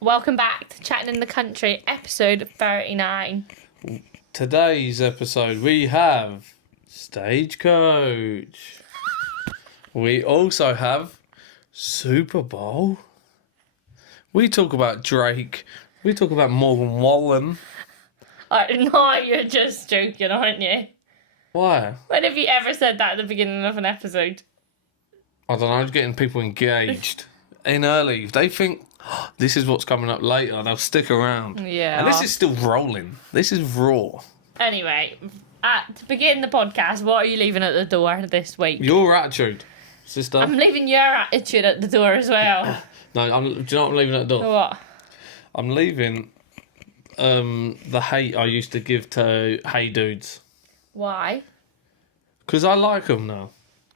Welcome back to Chatting in the Country, episode 39. Today's episode we have Stagecoach. We also have Super Bowl. We talk about Drake. We talk about Morgan Wallen. No, you're just joking, aren't you? Why? When have you ever said that at the beginning of an episode? I don't know, getting people engaged in early. If they think this is what's coming up later, they'll stick around. Yeah. And this is still rolling. This is raw. Anyway, to begin the podcast, what are you leaving at the door this week? Your attitude, sister. I'm leaving your attitude at the door as well. No, do you know what I'm leaving at the door? What? I'm leaving the hate I used to give to hey dudes. Why? Because I like them now.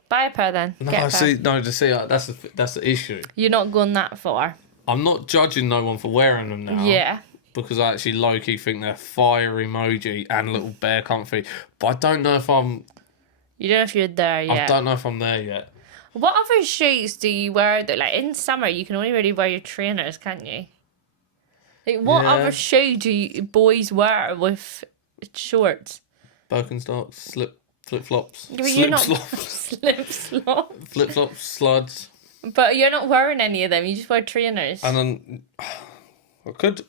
Buy a pair then. No, Get a pair. That's the issue. You're not going that far. I'm not judging no one for wearing them now. Yeah. Because I actually low-key think they're fire emoji and little bear comfy. But I don't know if I'm... You don't know if you're there yet. I don't know if I'm there yet. What other shoes do you wear? Like in summer, you can only really wear your trainers, can't you? Like what Yeah. other shoe do you boys wear with shorts? Birkenstocks, flip-flops. Yeah, but you're not Slip-slops. slip-slop. Flip-flops, sluds. But you're not wearing any of them. You just wear trainers. And then... I could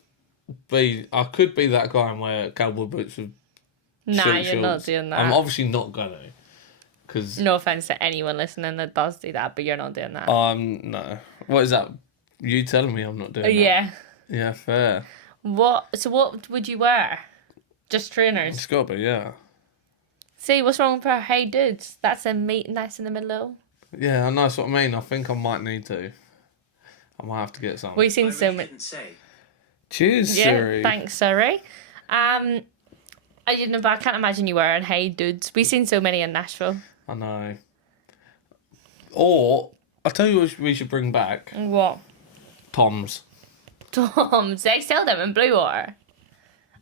be that guy and wear cowboy boots with Nah, short you're not shorts. doing that. I'm obviously not going to. Because... No offense to anyone listening that does do that, but you're not doing that. no. What is that? You telling me I'm not doing that? Yeah. Yeah, fair. So what would you wear? Just trainers. It's got to be, yeah. See, what's wrong with her? Hey, dudes, that's a meat nice in the middle. Yeah, I know, that's what I mean. I think I might need to. I might have to get some. We've seen so many. Cheers, Yeah, Siri. thanks, Siri. I didn't, but I can't imagine you wearing hey dudes. We've seen so many in Nashville. I know. Or, I'll tell you what we should bring back. What? Toms. Toms. They sell them in Blue Water.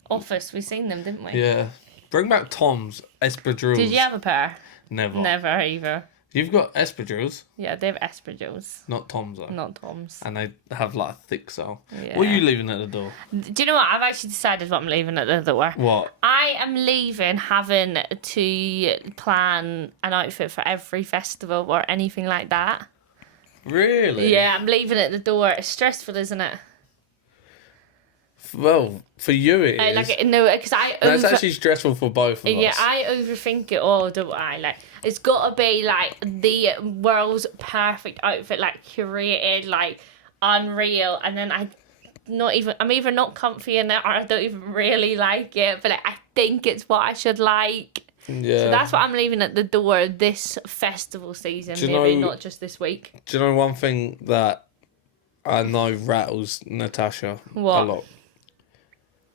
Office, we seen them, didn't we? Yeah. Bring back Toms. Espadrilles. Did you have a pair? Never. Never either. You've got espadrilles, Yeah, they have espadrilles, not Toms though. not Toms. And they have like a thick sole. Yeah. What are you leaving at the door? Do you know what? I've actually decided what I'm leaving at the door. What? I am leaving having to plan an outfit for every festival or anything like that. Really? Yeah, I'm leaving at the door. It's stressful, isn't it? Well, for you it is. Because I That's actually stressful for both of us. Yeah, I overthink it all, don't I? Like, it's got to be, like, the world's perfect outfit, like, curated, like, unreal, and then I'm either not comfy in it or I don't even really like it, but, like, I think it's what I should like. Yeah. So that's what I'm leaving at the door this festival season, not just this week. Do you know one thing that I know rattles Natasha What? a lot?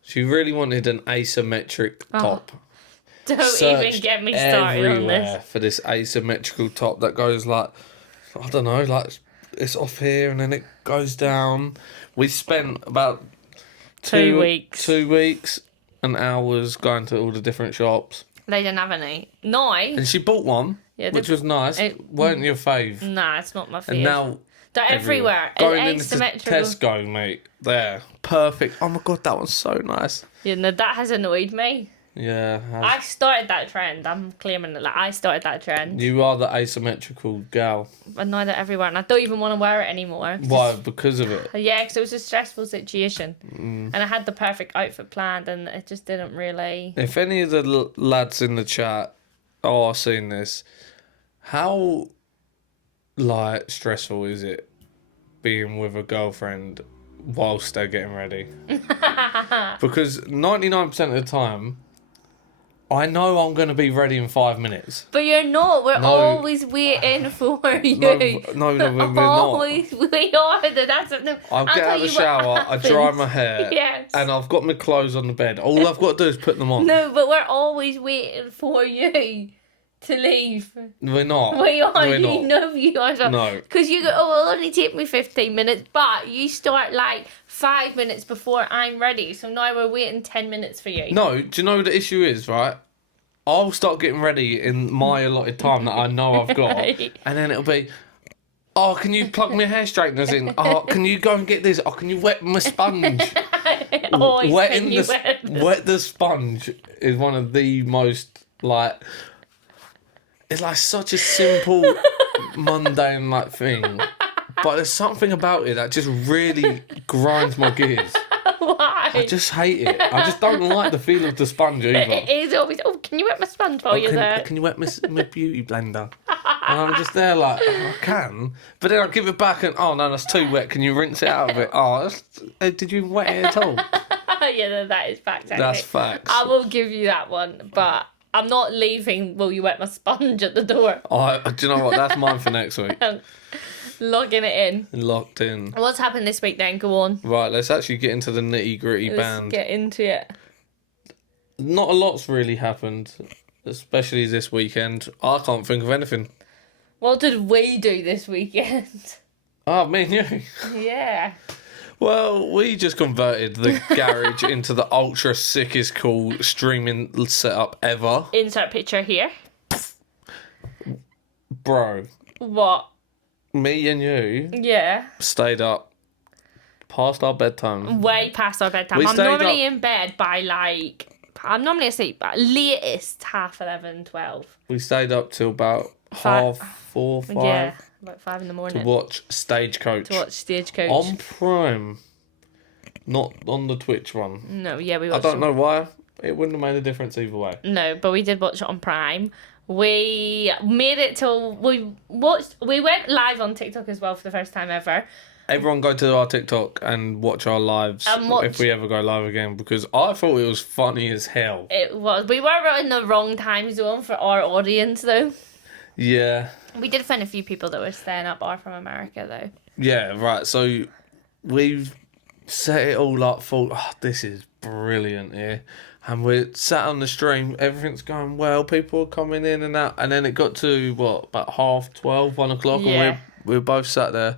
She really wanted an asymmetric top. Don't Searched even get me started on everywhere this. for this asymmetrical top that goes like, I don't know, like it's off here and then it goes down. We spent about 2 weeks. 2 weeks and hours going to all the different shops. They didn't have any. No. And she bought one, Yeah, which was nice. Weren't your fave. Nah, it's not my And favourite. now They're everywhere. Going It's into asymmetrical. Tesco, mate. There. Perfect. Oh my god, that one's so nice. Yeah, no, that has annoyed me. Yeah. I started that trend. I'm claiming it. Like, I started that trend. You are the asymmetrical gal. I know that everywhere, and I don't even want to wear it anymore. Why? Because of it. Yeah, because it was a stressful situation. And I had the perfect outfit planned, and it just didn't really... If any of the lads in the chat are seeing this, how, like, stressful is it being with a girlfriend whilst they're getting ready? Because 99% of the time, I know I'm going to be ready in 5 minutes. But you're not. We're No. always waiting for you. No, we're not. Always. We are. That's no, I'll get out of the shower, I dry my hair, Yes. and I've got my clothes on the bed. All I've got to do is put them on. No, but we're always waiting for you to leave. We're not. We are. We're You not. know you are. No. Because you go, oh, it'll only take me 15 minutes, but you start like 5 minutes before I'm ready. So now we're waiting 10 minutes for you. No, do you know what the issue is, right? I'll start getting ready in my allotted time that I know I've got, Right. and then it'll be, Oh, can you plug my hair straighteners in? Oh, can you go and get this? Oh, can you wet my sponge? Always Wetting you wet the sponge is one of the most, like, it's like such a simple, mundane, like, thing. But there's something about it that just really grinds my gears. Why? I just hate it. I just don't like the feel of the sponge either. It is always, can you wet my sponge while you're there? Can you wet my beauty blender? And I'm just there like, I can. But then I give it back and, oh no, that's too wet. Can you rinse it out of it? Oh, did you wet it at all? Yeah, no, that is fact. That's facts. I will give you that one, but I'm not leaving will you wet my sponge at the door. Do you know what? That's mine for next week. Logging it in. Locked in. What's happened this week then? Go on. Right, let's actually get into the nitty gritty band. Let's get into it. Not a lot's really happened, especially this weekend. I can't think of anything. What did we do this weekend? Oh, me and you. Yeah. Well, we just converted the garage into the ultra sickest cool streaming setup ever. Insert picture here. Bro, What? me and you Yeah. stayed up past our bedtime. Way past our bedtime. We I'm stayed normally up- in bed by I'm normally asleep at latest 11:30, 12. We stayed up till about Five. 4, 5 Yeah. About 5 in the to morning. watch Stagecoach. To watch Stagecoach. On Prime. Not on the Twitch one. No, yeah, we I watched don't know why. It wouldn't have made a difference either way. No, but we did watch it on Prime. We made it till we went live on TikTok as well for the first time ever. Everyone go to our TikTok and watch our lives if we ever go live again, because I thought it was funny as hell. It was. We were in the wrong time zone for our audience though. Yeah. We did find a few people that were staying up are from America though. Yeah, right. So we've set it all up for, this is brilliant here. And we're sat on the stream, everything's going well, people are coming in and out. And then it got to, about 12:30, 1 o'clock, Yeah. and we were both sat there.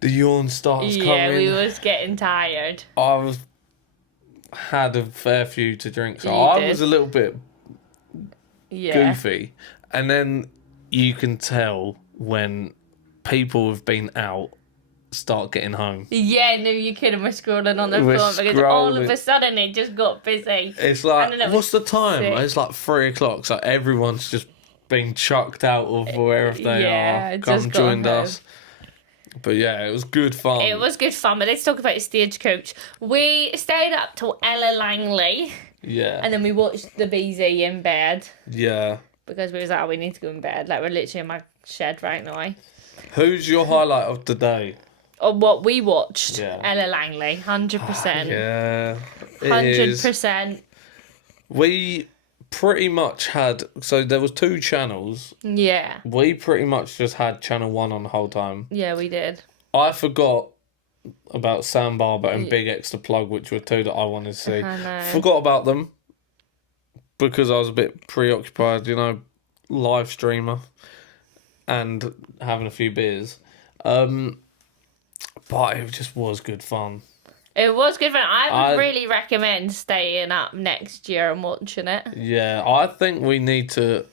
The yawn starts coming. Yeah, we was getting tired. Had a fair few to drink, so You I did. was a little bit Yeah. goofy. And then you can tell when people have been out start getting home. Yeah, no, you couldn't. We're scrolling on the We're phone because all of scrolling. a sudden it just got busy. It's And like, then it what's was the time? sick. It's like 3 o'clock, so everyone's just been chucked out of wherever they Yeah, are. just Come got joined home. us. But yeah, it was good fun. It was good fun, but let's talk about Stagecoach. We stayed up till Ella Langley Yeah. and then we watched the BZ in bed Yeah. because we was like, we need to go in bed. Like, we're literally in my shed right now. Who's your highlight of the day? Or what we watched, Yeah. Ella Langley, 100%. Yeah. It is. 100%. We pretty much had, so there was 2 channels. Yeah. We pretty much just had channel 1 on the whole time. Yeah, we did. I forgot about Sam Barber and Big Extra Plug, which were 2 that I wanted to see. I know. Forgot about them because I was a bit preoccupied, live streamer and having a few beers. But it just was good fun. It was good fun. I would I- really recommend staying up next year and watching it. Yeah, I think we need to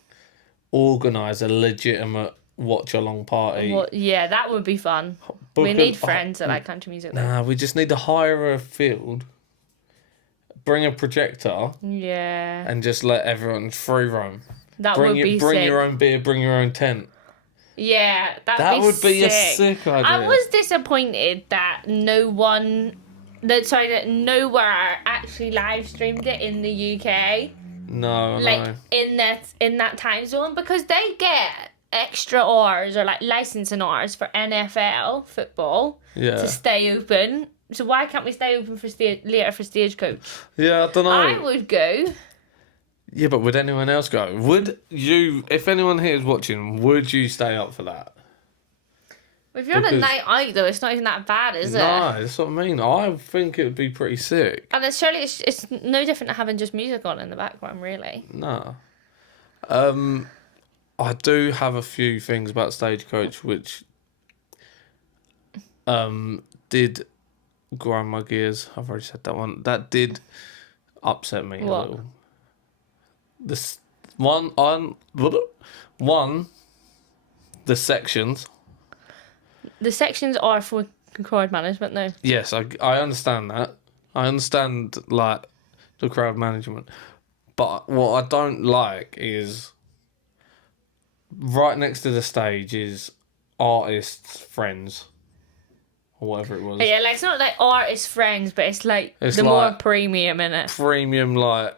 organise a legitimate watch-along party. Yeah, that would be fun. Book We a- need friends that like country music though. Nah, we just need to hire a field, bring a projector, Yeah. and just let everyone free roam. That Bring would be bring sick. your own beer, bring your own tent. Yeah, That that'd be would be a sick. sick idea. I was disappointed that that nowhere actually live streamed it in the UK, No, like no. in that time zone, because they get extra hours or like licensing hours for NFL football Yeah. to stay open. So why can't we stay open for later for Stagecoach? Yeah, I don't know. I would go. Yeah, but would anyone else go? Would you, if anyone here is watching, would you stay up for that? If you're on a Because- night out though, it's not even that bad, is it? No, that's what I mean. I think it would be pretty sick. And it's no different to having just music on in the background, really. No. I do have a few things about Stagecoach which did grind my gears. I've already said that one. That did upset me a What? little. This one, the sections. The sections are for crowd management, though. Yes, I understand that. I understand, like, the crowd management. But what I don't like is right next to the stage is artists' friends. Or whatever it was. Yeah, like, it's not like artist friends, but it's like It's the like more premium in it. Premium, like...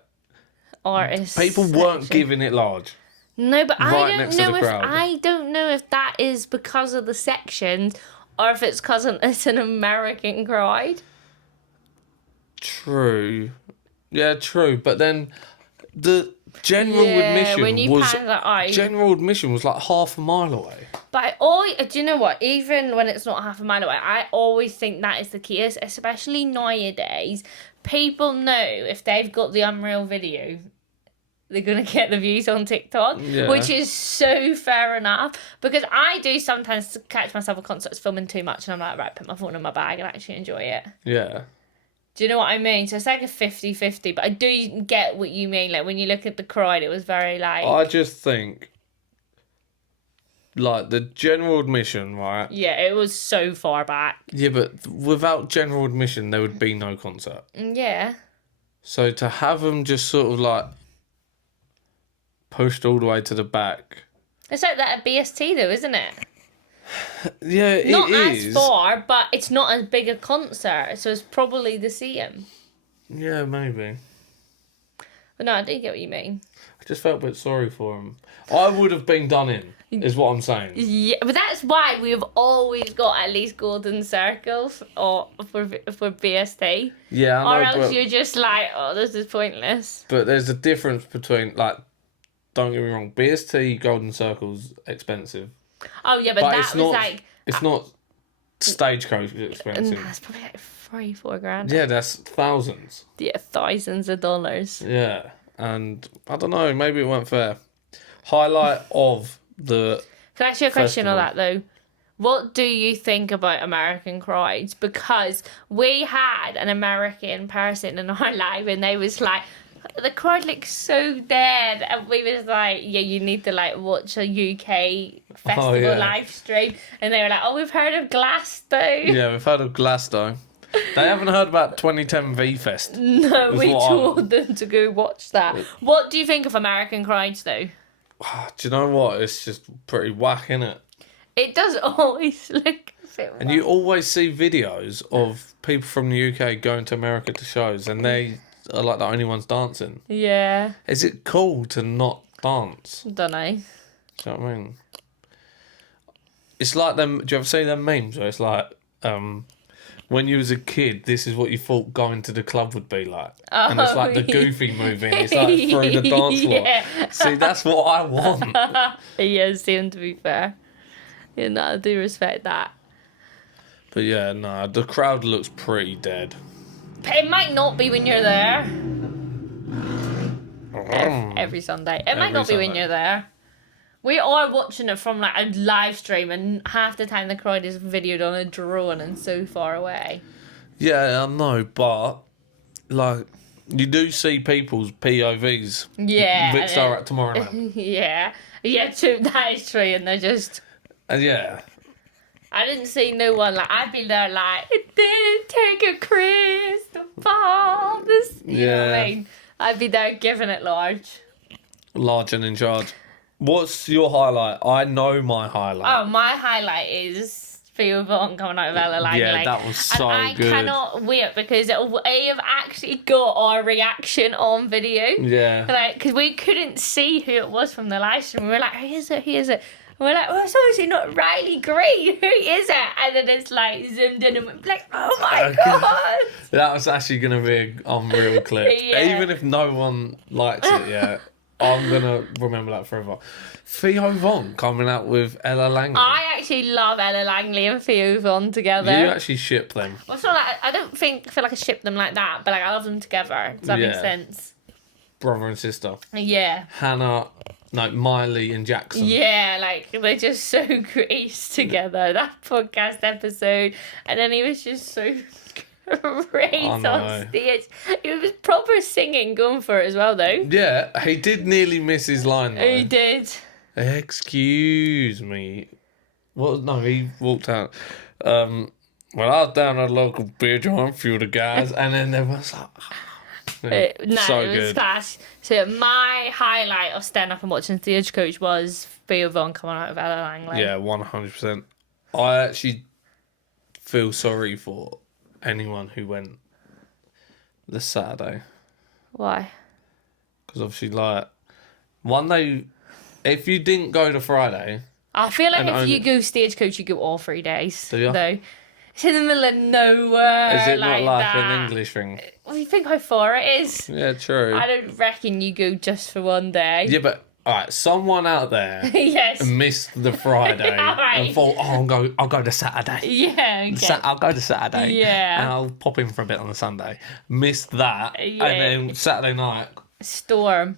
Artists. People weren't section. giving it large. No, but Right next to the crowd. I don't know if that is because of the sections or if it's because it's an American crowd. True. Yeah, true. But then the general admission when you was... pan that out. General admission was like half a mile away. But I always, do you know what? Even when it's not half a mile away, I always think that is the case, especially nowadays. People know if they've got the Unreal video, they're going to get the views on TikTok, which is so fair enough. Because I do sometimes catch myself at concerts filming too much and I'm like, right, put my phone in my bag and actually enjoy it. Yeah. Do you know what I mean? So it's like a 50-50, but I do get what you mean. Like, when you look at the crowd, it was very like... I just think, like, the general admission, right? Yeah, it was so far back. Yeah, but without general admission, there would be no concert. Yeah. So to have them just sort of, like, pushed all the way to the back... It's like that at BST, though, isn't it? Yeah, it is. Not as far, but it's not as big a concert, so it's probably the same. Yeah, maybe. But no, I do get what you mean. I just felt a bit sorry for him. I would have been done in, is what I'm saying. Yeah, but that's why we've always got at least golden circles or for BST. Yeah, I know, or else but, you're just like, oh, this is pointless. but there's a difference between, like, don't get me wrong, BST Golden Circle's expensive. Oh, yeah, but that it's was not, like... It's not Stagecoach expensive. That's probably like $3-4 grand. Yeah, that's thousands. Yeah, thousands of dollars. Yeah, and I don't know, maybe it weren't fair. Highlight of the Can I ask you a question festival. on that, though? What do you think about American crowds? Because we had an American person in our life and they was like, the crowd looks so dead. And we was like, yeah, you need to like watch a UK festival live stream. And they were like, oh, we've heard of Glasgow. Yeah, we've heard of Glasgow. They haven't heard about 2010 V-Fest. No, we told them to go watch that. What do you think of American crowds, though? Do you know what? It's just pretty whack, innit? It does always look a bit And you always see videos of people from the UK going to America to shows and they are like the only ones dancing. Yeah. Is it cool to not dance? Don't know. Do you know what I mean? It's like them. Do you ever see them memes where it's like, when you was a kid, this is what you thought going to the club would be like, and it's like the Goofy movie. It's like through the dance floor. Yeah. See, that's what I want. Yeah, seem to be fair. Yeah, no, I do respect that. But yeah, no, the crowd looks pretty dead. It might not be when you're there. Every Sunday. It might not be when you're there. We are watching it from like a live stream, and half the time the crowd is videoed on a drone and so far away. Yeah, I know, but like you do see people's POVs. Yeah. Vic's are at Tomorrowland. Yeah. Yeah, true. That is true, and they're just... Yeah. I didn't see no one like... I'd be there like, it didn't take a crystal ball. You know what I mean? I'd be there giving it large. Large and in charge. What's your highlight? I know my highlight. Oh, my highlight is Theo Von coming out of Ella Langley. Yeah, that was so and good. I cannot wait because we have actually got our reaction on video. Yeah. Like, because we couldn't see who it was from the live stream. We were like, who is it? Who is it? And we're like, oh, it's obviously not Riley Green. Who is it? And then it's like zoomed in and we're like, oh my God. That was actually going to be an unreal clip. Yeah. Even if no one likes it yet, I'm going to remember that forever. Theo Von coming out with Ella Langley. I actually love Ella Langley and Theo Von together. You actually ship them. Well, it's not like, I don't feel like I ship them like that, but like I love them together. Does that make sense? Brother and sister. Yeah. Hannah, no, Miley and Jackson. Yeah, like they're just so great together. That podcast episode, and then he was just so great on stage. He was proper singing, going for it as well, though. Yeah, he did nearly miss his line though. He did. Excuse me. What? No, he walked out. Well, I was down at a local beer joint, a few of the guys, and then there was like, so It was good. class. So my highlight of stand up and watching Stagecoach was Theo Von coming out of Ella Langley. Yeah, 100%. I actually feel sorry for anyone who went this Saturday. Why? Because obviously, like, one day, if you didn't go to Friday... I feel like And if only- you go Stagecoach, you go all 3 days. Do you? Though. It's in the middle of nowhere. Is it like not like that. an English thing? Well, you think how far it is? Yeah, true. I don't reckon you go just for one day. Yeah, but, alright, someone out there Yes. missed the Friday Alright. and thought, I'll go to Saturday. Yeah, okay. I'll go to Saturday. Yeah. And I'll pop in for a bit on the Sunday. Missed that. Yeah. And then Saturday night, Storm.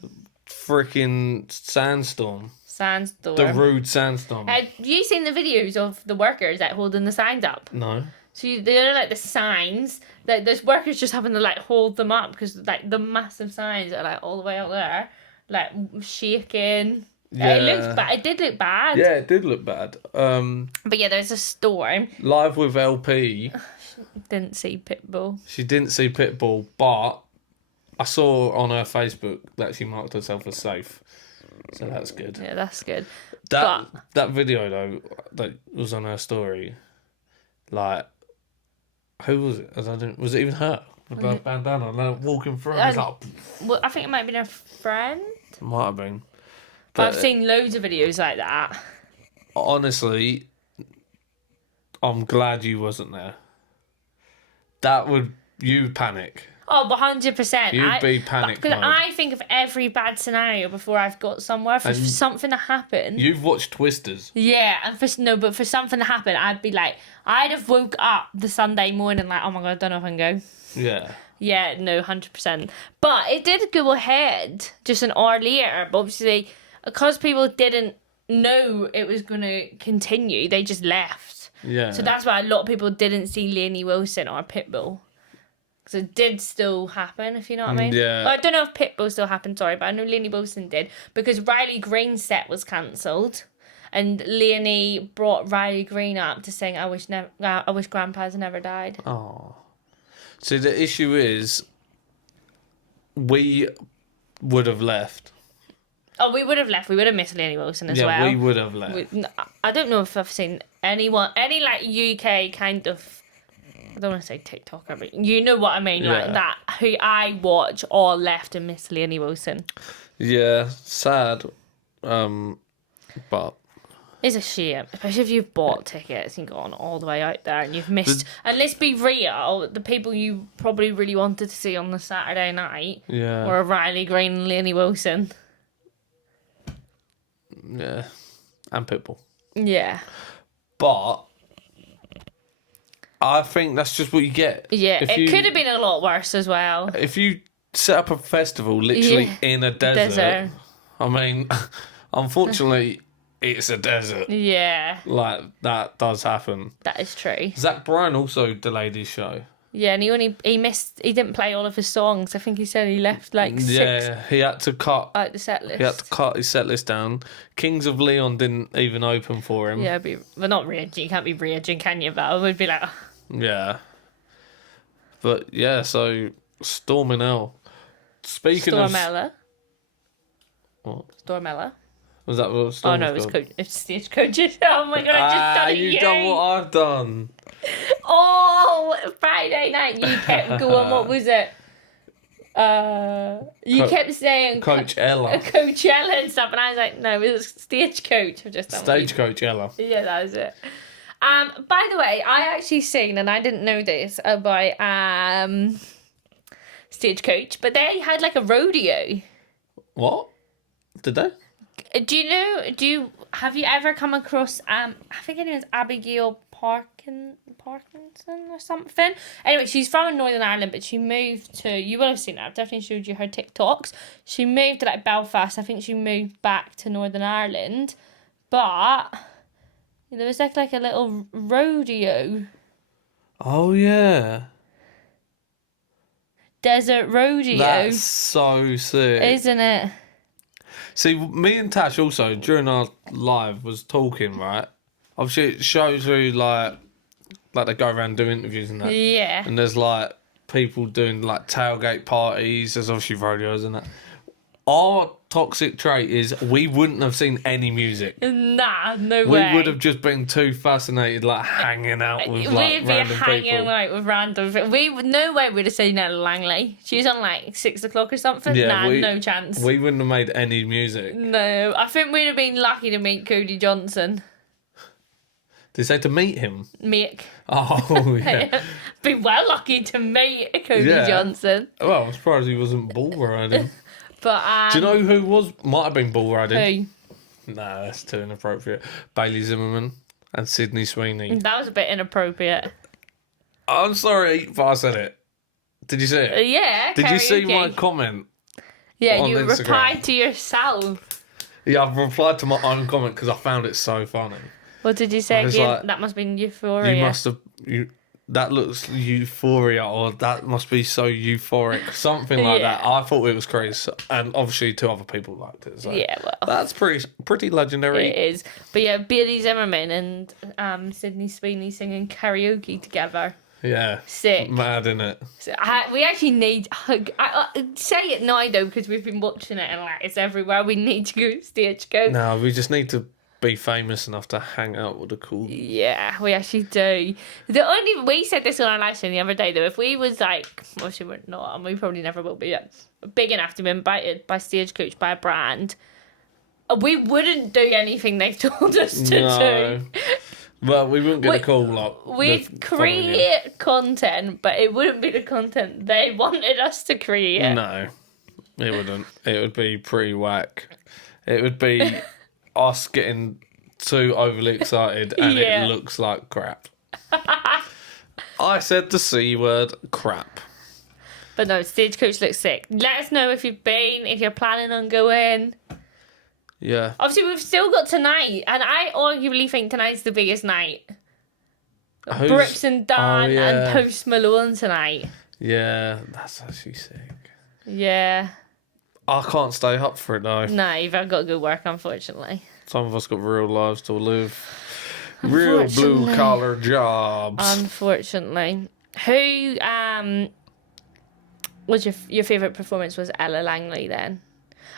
freaking sandstorm. Sandstorm. The rude sandstorm. Have you seen the videos of the workers like holding the signs up? No. So they know like the signs, like there's workers just having to like hold them up because like the massive signs are like all the way out there, like shaking. Yeah. It looked bad. It did look bad. Yeah, it did look bad. But yeah, there's a storm. Live with LP, Didn't see Pitbull. she didn't see Pitbull, but I saw on her Facebook that she marked herself as safe. So that's good. Yeah, that's good. That video though that was on her story, like, who was it? Was it even her? With a bandana, like, walking through. It's like, Well, I think it might have been her friend. might have been. But But I've seen loads of videos like that. honestly, I'm glad you wasn't there. You'd panic. Oh, 100%. You'd be panic Because mode. I think of every bad scenario before I've got somewhere for And something to happen. You've watched Twisters. Yeah, and but for something to happen, I'd be like, I'd have woke up the Sunday morning like, oh my god, I don't know if I can go. Yeah. Yeah, no, 100%. But it did go ahead just an hour later. But obviously, because people didn't know it was going to continue, they just left. Yeah. So that's why a lot of people didn't see Lainey Wilson or Pitbull. Because it did still happen, if you know what I mean. Yeah. Well, I don't know if Pitbull still happened, sorry, but I know Lainey Wilson did. Because Riley Green's set was cancelled. And Lainey brought Riley Green up to sing I Wish Grandpa's Never Died. Oh. See, the issue is, we would have left. Oh, we would have left. We would have missed Lainey Wilson as well. Yeah, we would have left. I don't know if I've seen any like UK kind of, I don't want to say TikToker, but you know what I mean, Yeah. like that, who I watch all left and miss Lainey Wilson. Yeah, sad. But It's a shame, especially if you've bought tickets and gone all the way out there and you've missed. And let's be real, the people you probably really wanted to see on the Saturday night yeah, were Riley Green and Lainey Wilson. yeah, and Pitbull. Yeah. But I think that's just what you get. Yeah, If it you- could have been a lot worse as well. If you set up a festival literally Yeah. in a desert, Desert. I mean, unfortunately, it's a desert. Yeah, Like, that does happen. that is true. Zach Bryan also delayed his show. Yeah, and he didn't play all of his songs. I think he said he left like 6 Yeah, he had to cut. out the set list. He had to cut his set list down. Kings of Leon didn't even open for him. Yeah, well, not raging. You can't be raging, can you? But I would be like, oh. Yeah. But yeah, so Storm L. Speaking of Stormella. what Stormella. was that? What Oh Storm no, was it's called? it's Stagecoach. Oh my god, I just done it. You done what I've done. Oh, Friday night you kept going. What was it? You kept saying Coach Ella. Coachella and stuff, and I was like, no, it was Stagecoach. I've just done what you- Stagecoach Ella. Yeah, that was it. By the way, I actually seen, and I didn't know this about Stagecoach, but they had like a rodeo. What? Did they? Have you ever come across I think her name is Abigail Parkinson or something. Anyway, she's from Northern Ireland, but she moved to, you will have seen it, I've definitely showed you her TikToks. She moved to like Belfast. I think she moved back to Northern Ireland, but there was like a little rodeo, Oh yeah. desert rodeo, That's so sick. isn't it? See, me and Tash also during our live was talking, right? obviously it shows who like they go around doing interviews and that. Yeah. And there's like people doing like tailgate parties. There's obviously rodeos and that. Our toxic trait is we wouldn't have seen any music. Nah, no way. We would have just been too fascinated, like hanging out with like We'd be random hanging people. out with random people. No way we'd have seen Ella Langley. She was on like 6 o'clock or something. Yeah, No chance. We wouldn't have made any music. No, I think we'd have been lucky to meet Cody Johnson. Did you say to meet him? Mick. Oh, yeah. Be well lucky to meet Cody Yeah. Johnson. Well, I'm surprised he wasn't bull riding. But Do you know who might have been bull riding? who? Nah, that's too inappropriate. Bailey Zimmerman and Sydney Sweeney. That was a bit inappropriate. I'm sorry, but I said it. Did you see it? Yeah. Did you see karaoke. my comment? Yeah, on you Instagram? replied to yourself. Yeah, I've replied to my own comment because I found it so funny. What did you say I was again? like, That must be euphoria. You must have... That looks euphoria, or that must be so euphoric. Something like Yeah. that. I thought it was crazy. And obviously 2 other people liked it. So Yeah, well. that's pretty legendary. It is. But yeah, Billy Zimmerman and Sydney Sweeney singing karaoke together. Yeah. Sick. Mad, innit? So we actually need... I say it now, though, because we've been watching it and like it's everywhere. We need to go to Stagecoach. No, we just need to be famous enough to hang out with the cool... Yeah, we actually do. We said this on our live stream the other day, though. If we was like... Obviously, we're not, and we probably never will be yet, big enough to be invited by Stagecoach, by a brand, we wouldn't do anything they've told us to do. Well, we wouldn't get a call like... We'd create content, but it wouldn't be the content they wanted us to create. No, it wouldn't. It would be pretty whack. It would be us getting too overly excited and Yeah. it looks like crap. I said the C word, crap. But no, Stagecoach looks sick. Let us know if you've been, if you're planning on going. Yeah. Obviously, we've still got tonight, and I arguably think tonight's the biggest night. Brooks and Dan and Post Malone tonight. Yeah, that's actually sick. Yeah. I can't stay up for it though. No, you've got to go work, unfortunately. Some of us got real lives to live. Real blue collar jobs. Unfortunately. Who was your favourite performance was Ella Langley then?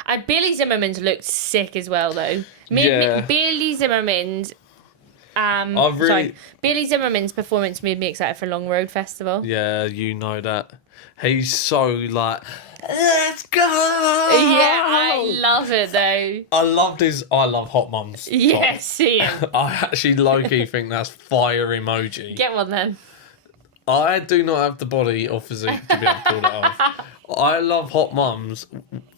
And Billy Zimmerman's looked sick as well though. Billy Zimmerman's Billy Zimmerman's performance made me excited for Long Road Festival. Yeah, you know that. He's so like, let's go. Yeah, I love it though. I love Hot Mums. Yeah, see him. I actually low-key think that's fire emoji. Get one then. I do not have the body or physique to be able to pull that off. I love Hot Mums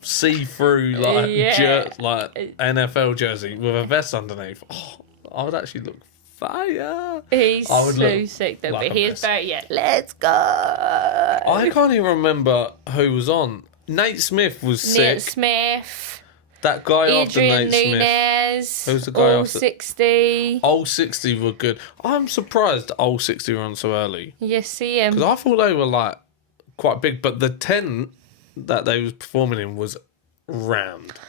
see-through like NFL jersey with a vest underneath. Oh, I would actually look fire. He's so sick though, like but he is very let's go. I can't even remember who was on. Nate Smith was sick. Nate Smith. That guy after Adrian Nate Nunez. Smith. Who's the guy All after? 60. Old 60 were good. I'm surprised Old 60 were on so early. You see him. Because I thought they were like quite big, but the tent that they was performing in was rammed.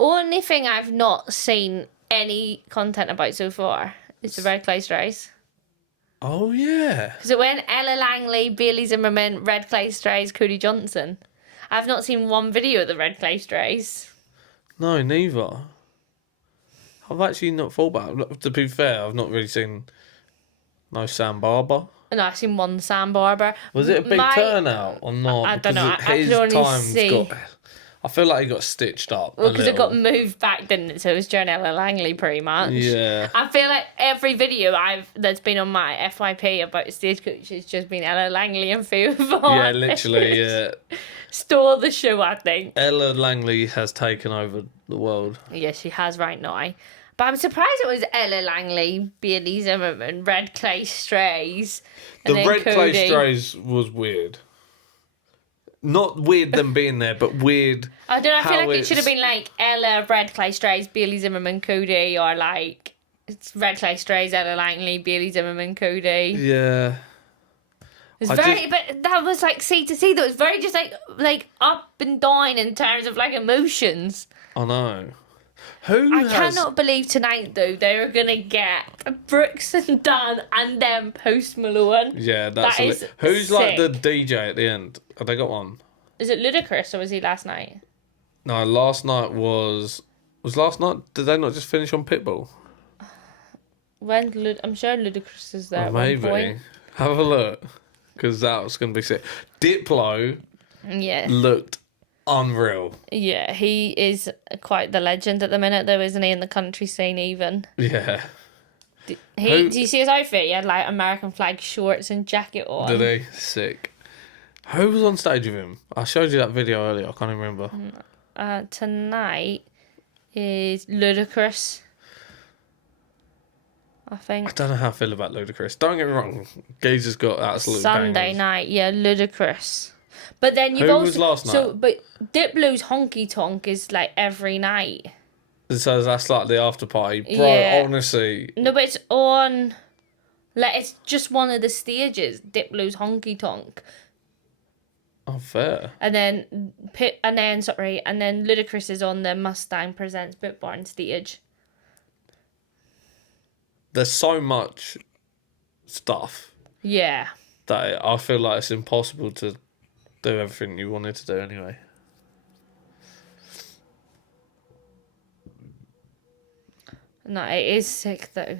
Only thing I've not seen any content about so far is the Red Clay Strays. Oh, yeah. Because it went Ella Langley, Bailey Zimmerman, Red Clay Strays, Cody Johnson. I've not seen one video of the Red Clay Strays. No, neither. I've actually not thought about it. To be fair, I've not really seen no Sam Barber. No, I've seen one Sam Barber. Was it a big turnout or not? I don't know. I His could only time's see. I feel like he got stitched up. Well, because it got moved back, didn't it? So it was during Ella Langley, pretty much. Yeah. I feel like every video that's been on my FYP about Stagecoach has just been Ella Langley and Theo Vaughn. Yeah, literally, yeah. Stole the show, I think. Ella Langley has taken over the world. Yeah, she has right now. But I'm surprised it was Ella Langley, Bailey Zimmerman, Red Clay Strays, and The then Red Cody. Clay Strays was weird. Not weird them being there, but weird. I don't know, I feel how like it should have been like Ella, Red Clay Strays, Bailey Zimmerman, Cody, or like it's Red Clay Strays, Ella Langley, Bailey Zimmerman, Cody. Yeah. It's but that was like C to C. That was very just like up and down in terms of like emotions. I know. Who I has... cannot believe tonight though they're gonna get Brooks and Dunn and then Post Malone. Yeah, that's... That is Who's like the sick. DJ at the end? Have they got one? Is it Ludacris or was he last night? No, last night was... Was last night... Did they not just finish on Pitbull? I'm sure Ludacris is there Oh, at one maybe. point. Have a look. Because that was going to be sick. Diplo Yeah. looked unreal. Yeah, he is quite the legend at the minute though, isn't he, in the country scene even? Yeah. Do you see his outfit? He had like American flag shorts and jacket on. Did he? Sick. Who was on stage with him? I showed you that video earlier. I can't even remember. Tonight is Ludacris, I I think. don't know how I feel about Ludacris. Don't get me wrong. Geezer's got absolute Sunday bangers. night, yeah, Ludacris. But then you've Who also was last so night? but Diplo's Honky Tonk is like every night. So that's like the after party. Bro, Yeah. honestly. No, but it's on, like, it's just one of the stages. Diplo's Honky Tonk, Oh, fair. and then Ludacris is on the Mustang Presents Boot Barn stage. There's so much stuff Yeah. that I feel like it's impossible to do everything you wanted to do anyway. No, it is sick though.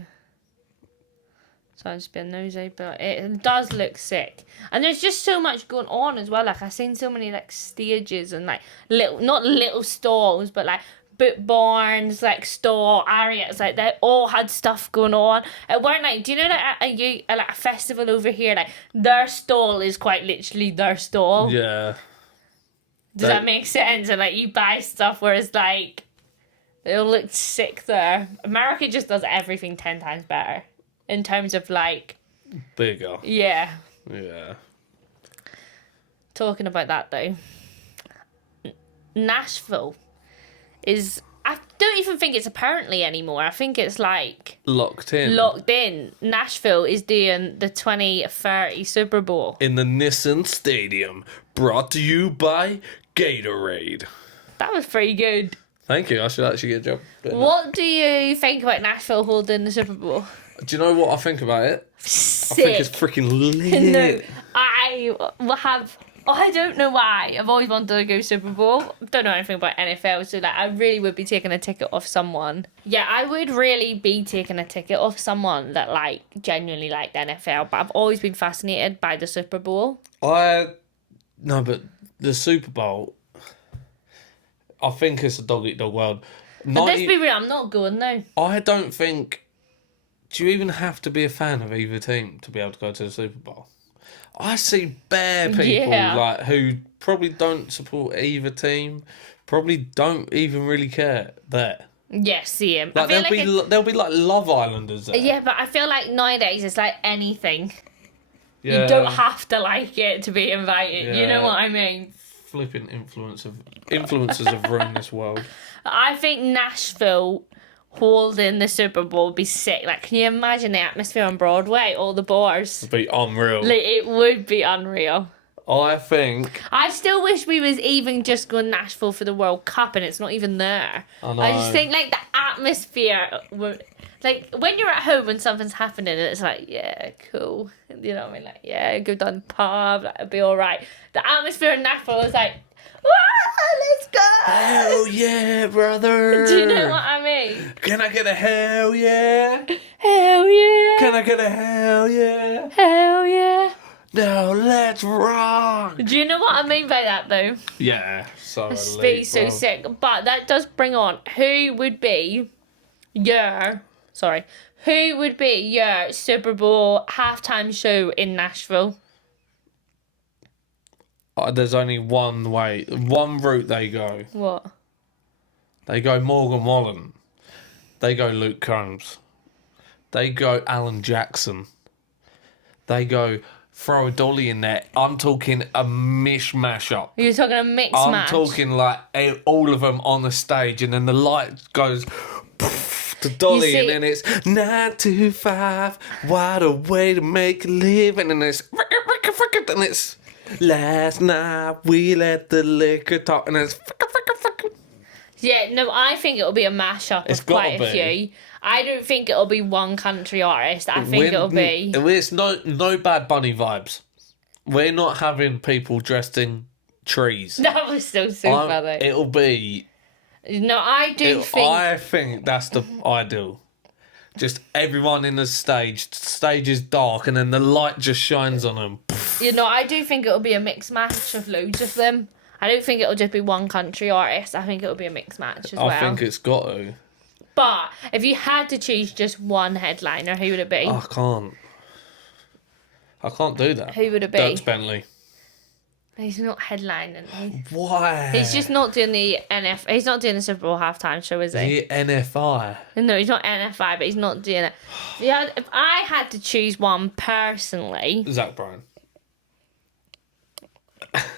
So I'm just being nosy, but it does look sick. And there's just so much going on as well. Like, I've seen so many like stages and like not little stalls, but like boot barns, like stall areas. Like, they all had stuff going on. It weren't like, do you know that at like a festival over here, like their stall is quite literally their stall. Yeah. Does that make sense? And like you buy stuff, whereas like it all looked sick there. America just does everything 10 times better in terms of like, Bigger. yeah. Yeah. Talking about that though, Nashville is, I don't even think it's apparently anymore. I think it's like Locked in. locked in. Nashville is doing the 2030 Super Bowl. In the Nissan Stadium. Brought to you by Gatorade. That was pretty good. Thank you. I should actually get a job. doing that. What do you think about Nashville holding the Super Bowl? Do you know what I think about it? Sick. I think it's freaking lit. No, I don't know why. I've always wanted to go Super Bowl. Don't know anything about NFL, so like I really would be taking a ticket off someone. Yeah, I would really be taking a ticket off someone that like genuinely liked NFL. But I've always been fascinated by the Super Bowl. No, but the Super Bowl, I think it's a dog-eat-dog world. But let's be real, I'm not going now. I don't think... Do you even have to be a fan of either team to be able to go to the Super Bowl? I see bare people Yeah. like who probably don't support either team, probably don't even really care there. Yeah, see him. Like, there'll be like Love Islanders there. Yeah, but I feel like nowadays it's like anything. Yeah. You don't have to like it to be invited. You know Yeah. what I mean? Flipping influencers have ruined this world. I think Nashville holding the Super Bowl would be sick. Like, can you imagine the atmosphere on Broadway? All the bars. It'd be unreal. Like, it would be unreal. I think... I still wish we was even just going Nashville for the World Cup and it's not even there. I know. I just think, like, the atmosphere... Like, when you're at home and something's happening, it's like, yeah, cool. You know what I mean? Like, yeah, go down the pub, like, it'll be alright. The atmosphere in Nashville is like, let's go! Hell yeah, brother! Do you know what I mean? Can I get a hell yeah? Hell yeah! Can I get a hell yeah? Hell yeah! Now let's rock! Do you know what I mean by that, though? Yeah, so It's elite, so bro. sick. But that does bring on, who would be your Super Bowl halftime show in Nashville? There's only one route they go. What? They go Morgan Wallen. They go Luke Combs. They go Alan Jackson. They go throw a dolly in there. I'm talking a mishmash up. You're talking a mix I'm match? talking like all of them on the stage, and then the light goes to dolly, You see- and then it's 9 to 5. What a way to make a living, and it's and it's last night we let the liquor talk, and it's Yeah, no, I think it'll be a mashup It's of quite gotta a be. few. I don't think it'll be one country artist. I think it'll be... It's no Bad Bunny vibes. We're not having people dressed in trees. That was still so funny. It'll be... No, I I think that's the ideal. Just everyone in the stage. Stage is dark, and then the light just shines on them. You know, I do think it'll be a mixed match of loads of them. I don't think it'll just be one country artist. I think it'll be a mixed match as well. I think it's got to. But if you had to choose just one headliner, who would it be? I can't do that. Who would it be? Dirk Bentley. He's not headlining. Why? He's just not doing the He's not doing the Super Bowl halftime show, is he? The NFI. No, he's not NFI, but he's not doing it. If I had to choose one personally, Zach Bryan.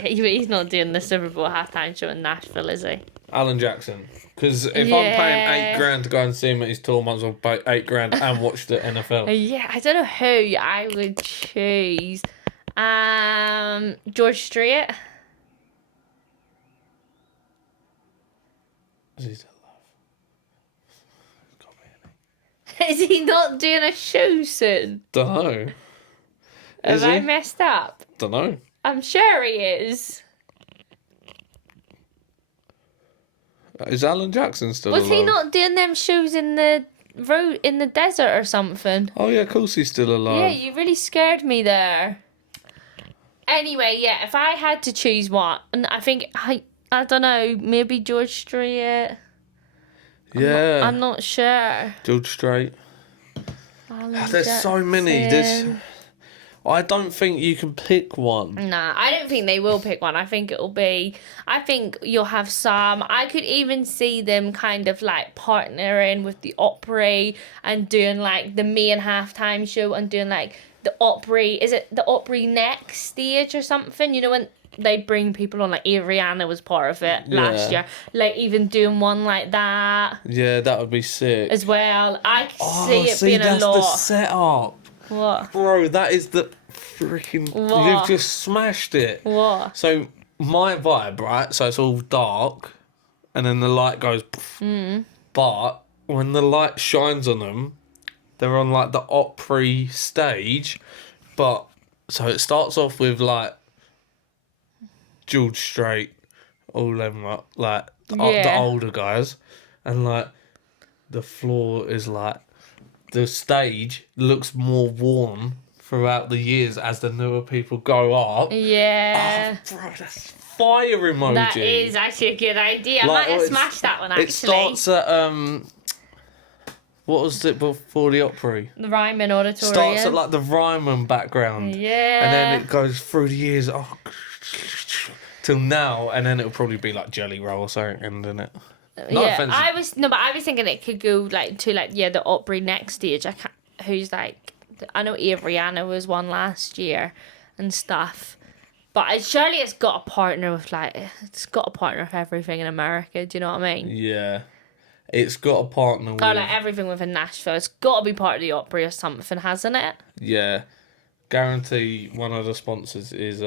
he's not doing the Super Bowl halftime show in Nashville, is he? Alan Jackson. Because if I'm paying $8,000 to go and see him at his tour, might as well pay $8,000 and watch the NFL. Yeah, I don't know who I would choose. George Strait. Is he still alive? Is he not doing a show soon? Dunno. Have I messed up? Dunno. I'm sure he is. Is Alan Jackson still Was alive? he not doing them shows in the road in the desert or something? Oh yeah, of course he's still alive. Yeah, you really scared me there. Anyway, yeah, if I had to choose one, I think I don't know, maybe George Strait. Yeah. I'm not sure. George Strait. There's so many. I don't think you can pick one. Nah, I don't think they will pick one. I think you'll have some. I could even see them kind of like partnering with the Opry and doing like the main halftime show and doing like the Opry. Is it the Opry next stage or something? You know, when they bring people on, like Rihanna was part of it last year. Like even doing one like that. Yeah, that would be sick. As well. I could see it being a lot. That's the setup. What? Bro, that is the freaking... What? You've just smashed it. What? So, my vibe, right? So, it's all dark, and then the light goes... But, when the light shines on them, they're on, like, the Opry stage. But, so it starts off with, like, George Strait, all them, like, the older guys. And, like, the floor is, like... The stage looks more worn throughout the years as the newer people go up. Yeah. Oh, bro, that's fire emoji. That is actually a good idea. I might have smashed that one, actually. It starts at, what was it before the Opry? The Ryman Auditorium. Starts at, like, the Ryman background. Yeah. And then it goes through the years, till now, and then it'll probably be, like, Jelly Roll or something, isn't it? Not offensive. I was thinking it could go like to the Opry next stage. Who's like, I know Rihanna was one last year and stuff, but surely it's got a partner with everything in America. Do you know what I mean? Yeah, it's got a partner with... like everything within Nashville. It's got to be part of the Opry or something, hasn't it? Yeah, guarantee one of the sponsors is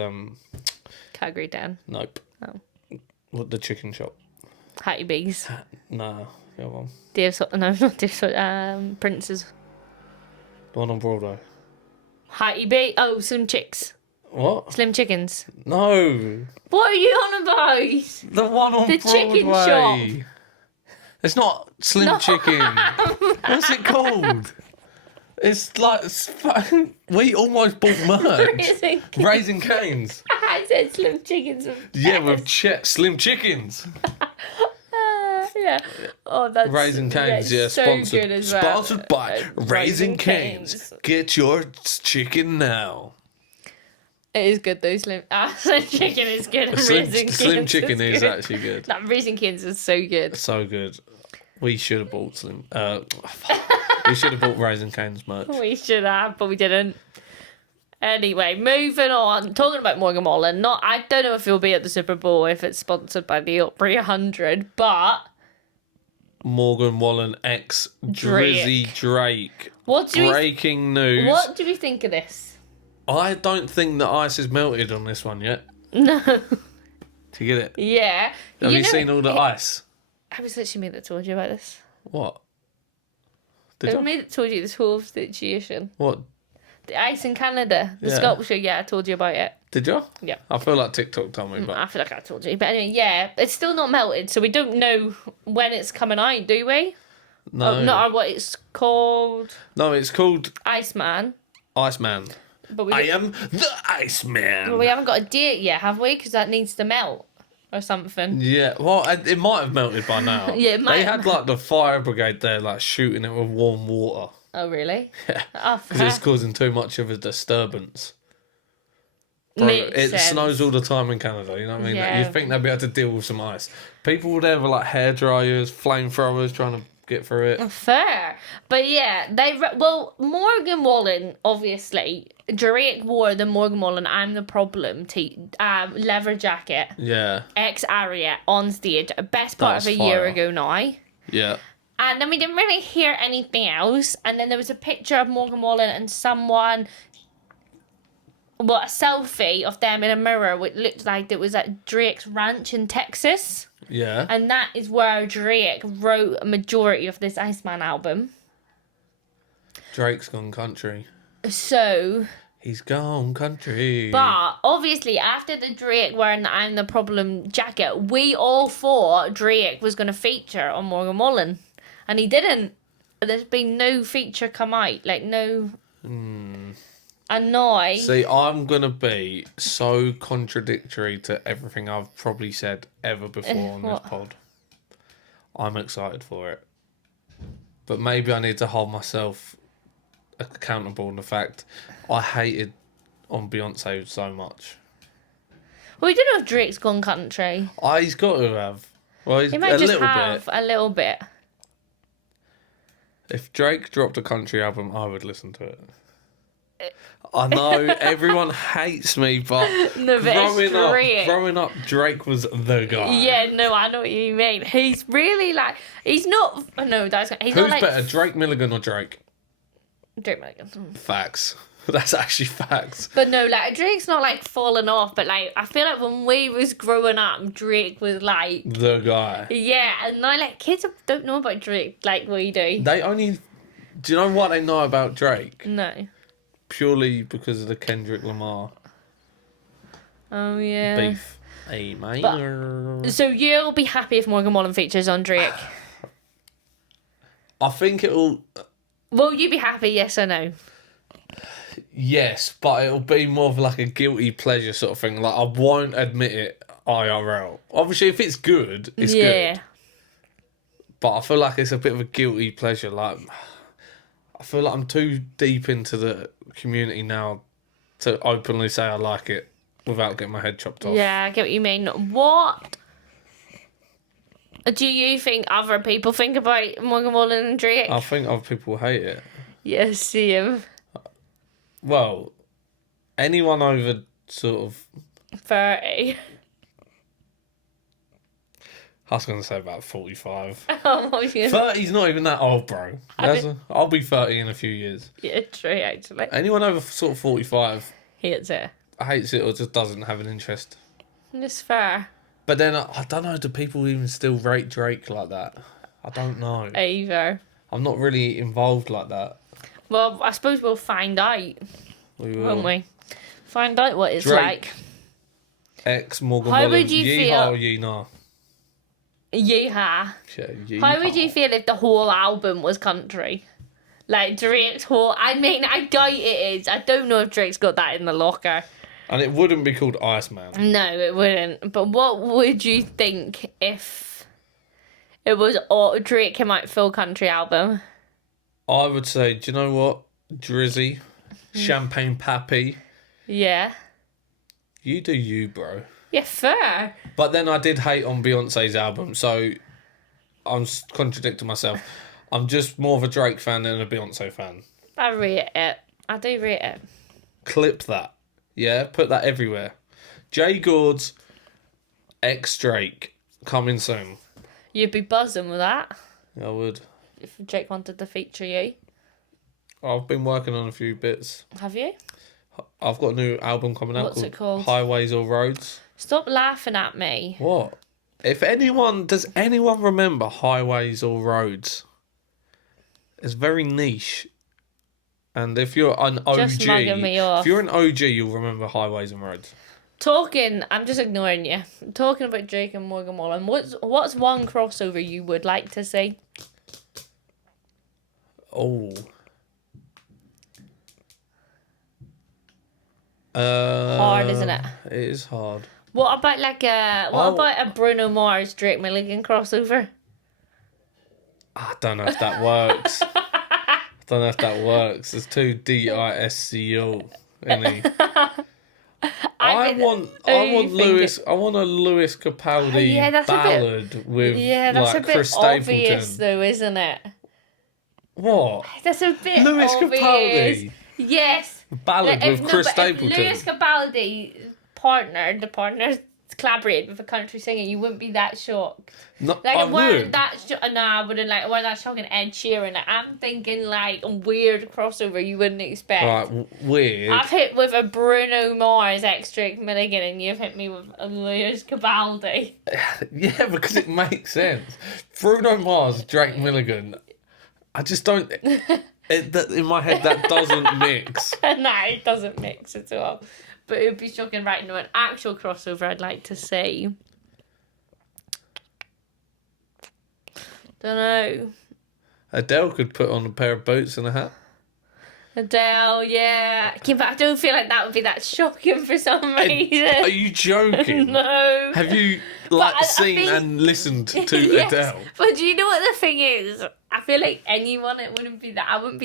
Calgary Den. Nope. Oh. What, the chicken shop? Hattie B's. No, the other one. Not Dave. Prince's. The one on Broadway. Hattie B. Oh, Slim Chicks. What? Slim Chickens. No. What are you on about? The one on the Broadway. Chicken shop. It's not Slim Chicken. What's it called? It's like... We almost bought merch. Raising Cane's. I said Slim Chickens. With Slim Chickens. Yeah. Oh, that's... Raising Cane's, so sponsored. Good as well. Sponsored by Raising Cane's. Get your chicken now. It is good though, Slim Chicken is good. Slim Chicken is actually good. That Raising Cane's is so good. So good. We should have bought we should have bought Raising Cane's merch. We should have, but we didn't. Anyway, moving on. Talking about Morgan Wallen. I don't know if he'll be at the Super Bowl if it's sponsored by the Opry 100, but... Morgan Wallen x Drizzy Drake. Breaking news. What do we think of this? I don't think the ice is melted on this one yet. No. Do you get it? Yeah. Have you seen all the ice? I was literally me that told you about this. What? It was me that told you this whole situation. What? The ice in Canada, the sculpture. Yeah, I told you about it. Did you? Yeah. I feel like TikTok told me, but I feel like I told you. But anyway, yeah, it's still not melted, so we don't know when it's coming out, do we? no. Oh, not what it's called. No, it's called Iceman. Iceman. But we I am the Iceman. Well, we haven't got a date yet, have we? Because that needs to melt or something. Yeah, well, it might have melted by now. Yeah, it might They have. had like the fire brigade there, like shooting it with warm water. Oh, really? Yeah, Oh, because it's causing too much of a disturbance. Bro, Makes it sense. snows all the time in Canada. You know what I mean? Yeah. You think they'd be able to deal with some ice? People were there with like hair dryers, flamethrowers, trying to get through it. Fair. But yeah, Morgan Wallen, obviously, Drake wore the Morgan Wallen I'm the Problem leather jacket, Yeah, ex-Aria, on stage, best part That's of a year fire. ago now. yeah. And then we didn't really hear anything else. And then there was a picture of Morgan Wallen and someone, a selfie of them in a mirror, which looked like it was at Drake's ranch in Texas. Yeah. And that is where Drake wrote a majority of this Iceman album. Drake's gone country. So, He's gone country. but obviously after the Drake wearing the I'm the Problem jacket, we all thought Drake was going to feature on Morgan Wallen. And he didn't. There's been no feature come out. Like, no... And now... See, I'm going to be so contradictory to everything I've probably said ever before on this what? pod. I'm excited for it. But maybe I need to hold myself accountable in the fact I hated on Beyonce so much. Well, we don't know if Drake's gone country. He's got to have. Well, he's He might a just little have bit. a little bit. If Drake dropped a country album, I would listen to it. I know everyone hates me, but No, but it's Drake. growing up, Drake was the guy. Yeah, no, I know what you mean. He's really like... He's not... Oh, no, he's Who's not like... better, Drake Milligan or Drake? Drake Milligan. Facts. That's actually facts. But no, like, Drake's not, like, falling off. But, like, I feel like when we was growing up, Drake was, like... The guy. Yeah, and now, like, kids don't know about Drake like we do. They only... Do you know what they know about Drake? No. Purely because of the Kendrick Lamar Oh, yeah. beef. Hey, mate. So you'll be happy if Morgan Wallen features on Drake? I think it'll... Will you be happy, yes or no? Yes, but it'll be more of like a guilty pleasure sort of thing. Like, I won't admit it IRL. Obviously, if it's good, it's good. But I feel like it's a bit of a guilty pleasure. Like, I feel like I'm too deep into the community now to openly say I like it without getting my head chopped off. Yeah, I get what you mean. What do you think other people think about Morgan Wallen and Drake? I think other people hate it. Yeah, see him. Well, anyone over sort of... 30. I was going to say about 45. Oh, what was you 30's not even that old, bro. I'll be 30 in a few years. Yeah, true, actually. Anyone over sort of 45 Hates it. hates it or just doesn't have an interest. It's fair. But then, I don't know, do people even still rate Drake like that? I don't know. Either. I'm not really involved like that. Well, I suppose we'll find out, We will. won't we? Find out what it's Drake. like. Ex Morgan How Wallen. would you feel- Yeehaw, yeehaw. Yeah. Yeah, How would you yeehaw. feel if the whole album was country? Like Drake's whole... I mean, I doubt it is. I don't know if Drake's got that in the locker. And it wouldn't be called Iceman. No, it wouldn't. But what would you think if it was all Drake came out full country album? I would say, do you know what? Drizzy, Champagne Pappy, Yeah. you do you, bro. Yeah, fair. But then I did hate on Beyonce's album, so I'm contradicting myself. I'm just more of a Drake fan than a Beyonce fan. I rate it. I do rate it. Clip that. Yeah, put that everywhere. Jay Gord's ex Drake coming soon. You'd be buzzing with that I would. if Drake wanted to feature you. I've been working on a few bits. Have you? I've got a new album coming out What's it called? Highways or Roads. Stop laughing at me. What? Does anyone remember highways or roads? It's very niche. And if you're an OG, Just mugging me off. if you're an OG, you'll remember highways and roads. I'm just ignoring you. Talking about Drake and Morgan Wallen. What's one crossover you would like to see? Oh. Hard, isn't it? It is hard. What about a Bruno Mars Drake Milligan crossover? I don't know if that works. There's two DISCO. I want a Lewis Capaldi ballad with that's a bit Chris Stapleton. obvious though, isn't it? What? That's a bit Lewis obvious. Capaldi. Yes. Ballad with Chris Stapleton. If Lewis Capaldi the partner collaborated with a country singer, you wouldn't be that shocked. No, Like I it weren't would. that I wouldn't like it weren't that shocking. Ed Sheeran. Like, I'm thinking like a weird crossover you wouldn't expect. Right, weird. I've hit with a Bruno Mars ex Drake Milligan, and you've hit me with a Lewis Capaldi. Yeah, because it makes sense. Bruno Mars, Drake Milligan. I just don't. In my head, that doesn't mix. Nah, it doesn't mix at all. But it would be shocking right now. An actual crossover I'd like to see. Don't know. Adele could put on a pair of boots and a hat. Adele, yeah. But I don't feel like that would be that shocking for some reason. Are you joking? No. Have you seen think- and listened to Yes. Adele? But do you know what the thing is? I feel like anyone, I wouldn't be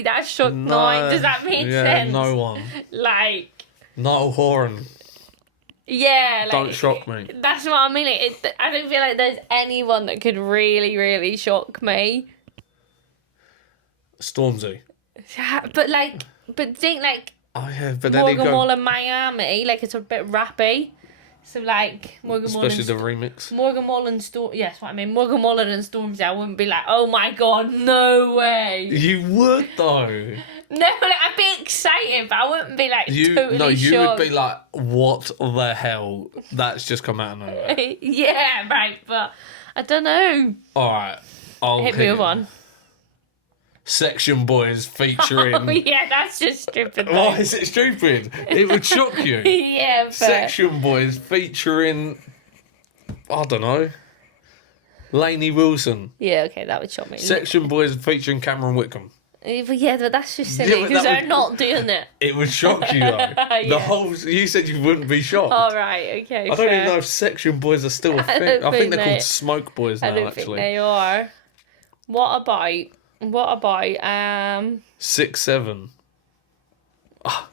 that shocked. No. Does that make sense? No one. Like, Niall Horan. yeah. Like, Don't shock me. That's what I mean. I don't feel like there's anyone that could really, really shock me. Stormzy. But think like Oh yeah, but then you Morgan go. Wallen Miami, like it's a bit rappy. So like Morgan Wallen. Especially the remix. Morgan Wallen yes, what I mean. Morgan Wallen and Stormzy, I wouldn't be like, oh my god, no way. You would though. No, like, I'd be excited, but I wouldn't be like totally you shocked. would be like, what the hell? That's just come out of nowhere. Yeah, right, but I don't know. Alright. I'll Hit me with one. Section Boys featuring. Oh yeah, that's just stupid. Why is it stupid? It would shock you. Yeah, but Section Boys featuring. I don't know. Lainey Wilson. yeah, okay, that would shock me. Section Boys featuring Cameron Whitcomb. But yeah, but that's just Yeah, silly but because that they're would- not doing it. It would shock you though. Yeah. You said you wouldn't be shocked. All right, okay. I don't even know if Section Boys are still a thing. don't I think think they're they- called Smoke Boys now. I don't Actually, think they are. What about 6'7". I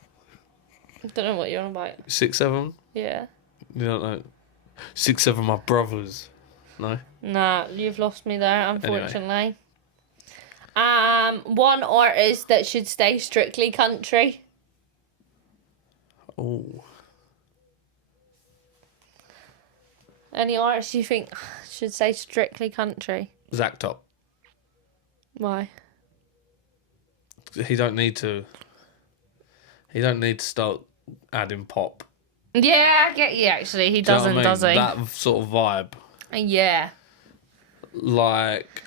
don't know what you're on about. 6'7". Yeah. You don't know. 6'7", my brothers. No. Nah, you've lost me there, unfortunately. One artist that should stay strictly country. Oh. Any artist you think should stay strictly country? Zach Top. Why? He don't need to. He don't need to start adding pop. Yeah, I get you actually. He Do you know doesn't, what I mean? does he? That sort of vibe. Yeah. Like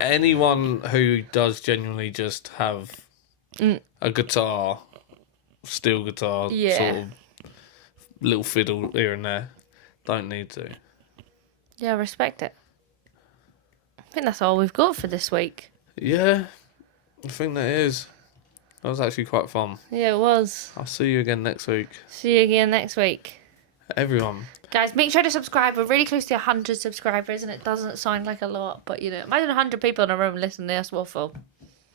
anyone who does genuinely just have a guitar, steel guitar, Yeah. sort of little fiddle here and there, don't need to. Yeah, I respect it. I think that's all we've got for this week. Yeah, I think that is. That was actually quite fun. Yeah, it was. I'll see you again next week. See you again next week. Everyone. Guys, make sure to subscribe. We're really close to 100 subscribers, and it doesn't sound like a lot, but you know, imagine 100 people in a room listening to us waffle.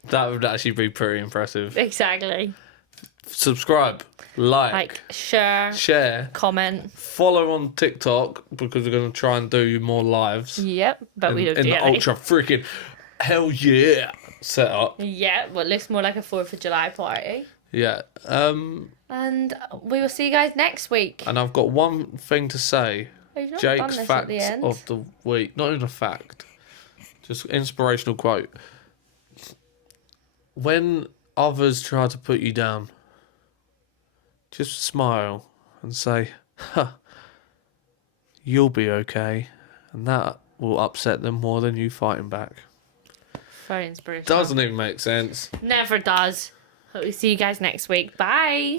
That would actually be pretty impressive. Exactly. Subscribe, like, share, comment. follow on TikTok because we're going to try and do more lives. Yep, but we don't in do the any. ultra freaking hell yeah setup. Yeah, well, it looks more like a 4th of July party. Yeah. And we will see you guys next week. And I've got one thing to say. Oh, you've not done Jake's this at fact the end. of the week. Not even a fact. Just inspirational quote. When others try to put you down, just smile and say, "Huh, you'll be okay, and that will upset them more than you fighting back. Very inspirational. Doesn't even make sense. Never does. Hope we see you guys next week. Bye.